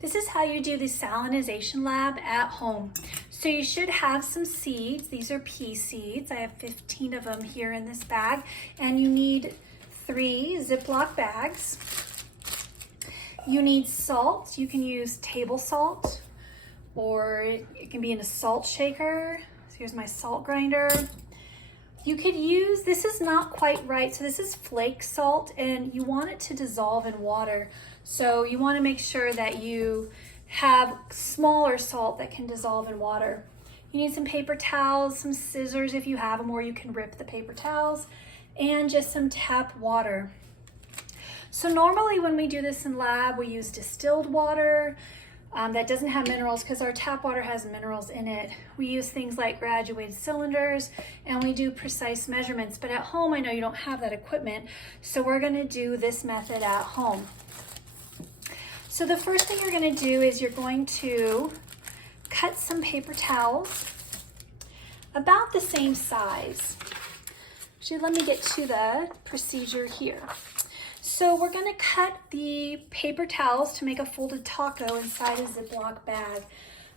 This is how you do the salinization lab at home. So you should have some seeds. These are pea seeds. I have 15 of them here in this bag. And you need 3 Ziploc bags. You need salt. You can use table salt, or it can be in a salt shaker. So here's my salt grinder. You could use, this is not quite right, so this is flake salt, and you want it to dissolve in water. So you want to make sure that you have smaller salt that can dissolve in water. You need some paper towels, some scissors if you have them, or you can rip the paper towels, and just some tap water. So normally when we do this in lab, we use distilled water that doesn't have minerals, because our tap water has minerals in it. We use things like graduated cylinders, and we do precise measurements. But at home, I know you don't have that equipment, so we're gonna do this method at home. So the first thing you're gonna do is you're going to cut some paper towels about the same size. Actually, let me get to the procedure here. So we're gonna cut the paper towels to make a folded taco inside a Ziploc bag.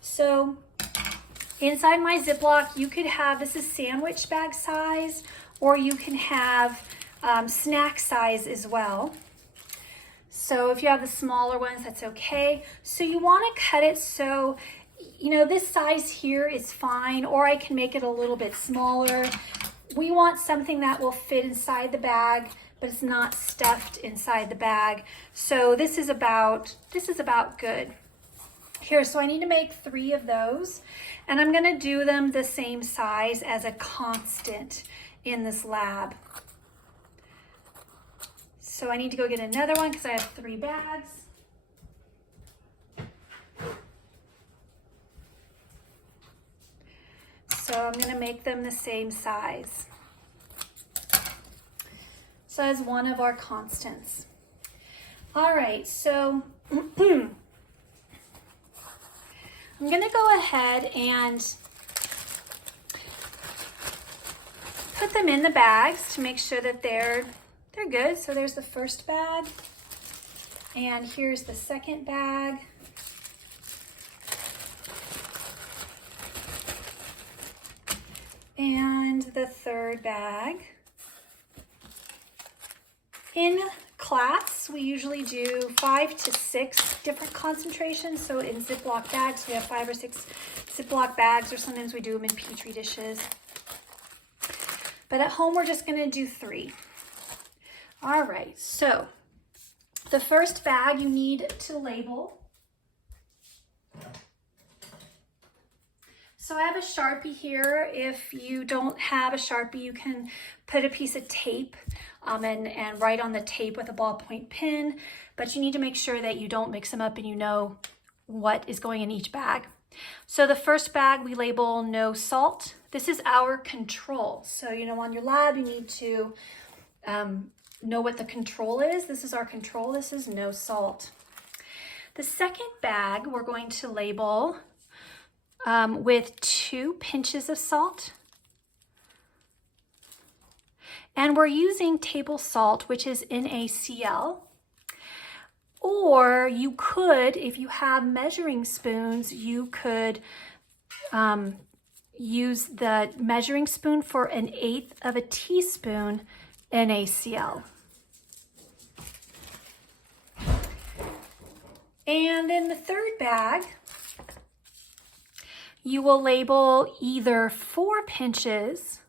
So inside my Ziploc, you could have, this is sandwich bag size, or you can have snack size as well. So if you have the smaller ones, that's okay. So you wanna cut it so, you know, this size here is fine, or I can make it a little bit smaller. We want something that will fit inside the bag, but it's not stuffed inside the bag. So this is about good. Here, so I need to make 3 of those, and I'm gonna do them the same size as a constant in this lab. So I need to go get another one because I have 3 bags. So I'm gonna make them the same size. So as one of our constants. All right, so I'm gonna go ahead and put them in the bags to make sure that they're good. So there's the first bag, and here's the second bag. And the third bag. In class, we usually do 5 to 6 different concentrations. So in Ziploc bags, we have 5 or 6 Ziploc bags, or sometimes we do them in Petri dishes. But at home, we're just gonna do 3. All right, so the first bag you need to label. So I have a Sharpie here. If you don't have a Sharpie, you can put a piece of tape and write on the tape with a ballpoint pen, but you need to make sure that you don't mix them up and you know what is going in each bag. So the first bag we label no salt. This is our control. So, you know, on your lab, you need to know what the control is. This is our control. This is no salt. The second bag we're going to label with 2 pinches of salt. And we're using table salt, which is NaCl. Or you could, if you have measuring spoons, you could use the measuring spoon for 1/8 of a teaspoon NaCl. And in the third bag, you will label either 4 pinches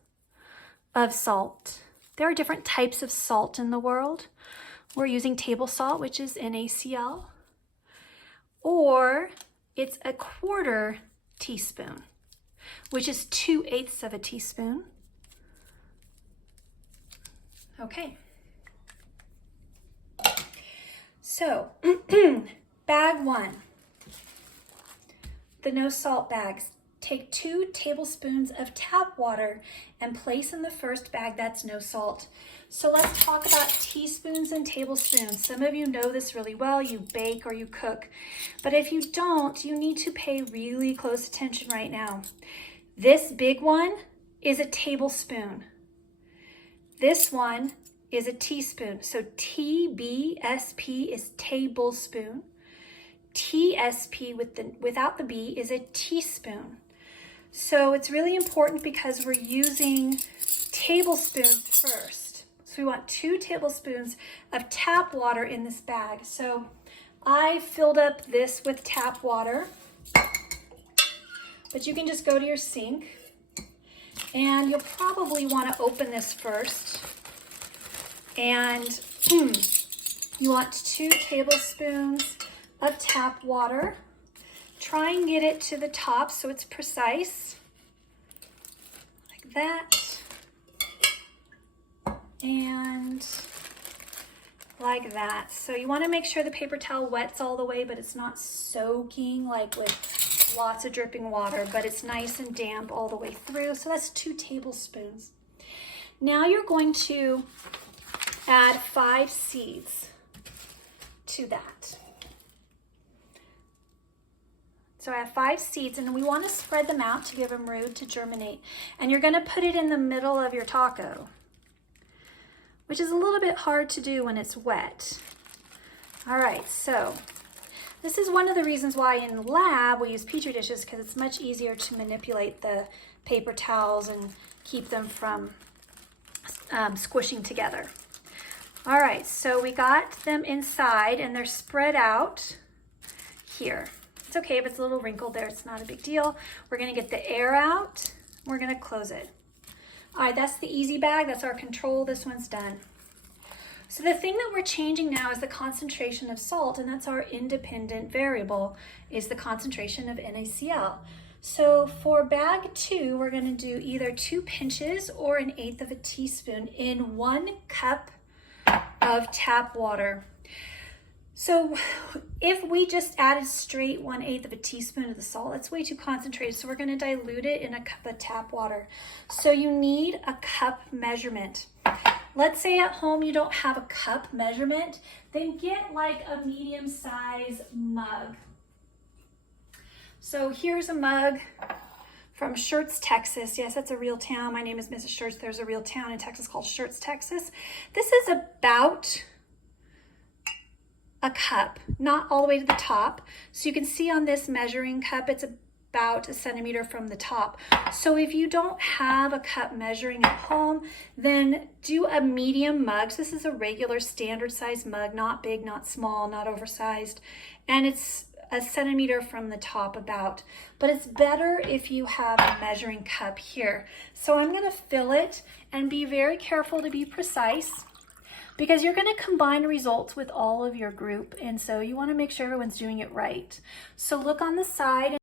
of salt. There are different types of salt in the world. We're using table salt, which is NaCl, or it's 1/4 teaspoon, which is 2/8 of a teaspoon. Okay. So, bag 1, the no salt bags. Take 2 tablespoons of tap water and place in the first bag that's no salt. So let's talk about teaspoons and tablespoons. Some of you know this really well. You bake or you cook. But if you don't, you need to pay really close attention right now. This big one is a tablespoon. This one is a teaspoon. So TBSP is tablespoon. TSP without the B is a teaspoon. So it's really important because we're using tablespoons first. So we want 2 tablespoons of tap water in this bag. So I filled up this with tap water, but you can just go to your sink, and you'll probably want to open this first. And you want 2 tablespoons of tap water. Try and get it to the top so it's precise, like that, and like that. So you want to make sure the paper towel wets all the way, but it's not soaking like with lots of dripping water, but it's nice and damp all the way through. So that's 2 tablespoons. Now you're going to add 5 seeds to that. So I have 5 seeds, and we want to spread them out to give them room to germinate. And you're going to put it in the middle of your taco, which is a little bit hard to do when it's wet. All right, so this is one of the reasons why in the lab we use Petri dishes, because it's much easier to manipulate the paper towels and keep them from squishing together. All right, so we got them inside and they're spread out here. It's okay if it's a little wrinkled there, it's not a big deal. We're gonna get the air out, we're gonna close it. All right, that's the easy bag, that's our control, this one's done. So the thing that we're changing now is the concentration of salt, and that's our independent variable, is the concentration of NaCl. So for bag 2, we're gonna do either 2 pinches or 1/8 of a teaspoon in 1 cup of tap water. So if we just added straight 1/8 of a teaspoon of the salt, that's way too concentrated. So we're going to dilute it in a cup of tap water. So you need a cup measurement. Let's say at home you don't have a cup measurement, then get like a medium-sized mug. So here's a mug from Schertz, Texas. Yes, that's a real town. My name is Mrs. Schertz. There's a real town in Texas called Schertz, Texas. This is about a cup, not all the way to the top. So you can see on this measuring cup, it's about 1 centimeter from the top. So if you don't have a cup measuring at home, then do a medium mug. So this is a regular standard size mug, not big, not small, not oversized. And it's 1 centimeter from the top about, but it's better if you have a measuring cup here. So I'm gonna fill it and be very careful to be precise, because you're going to combine results with all of your group, and so you want to make sure everyone's doing it right. So look on the side.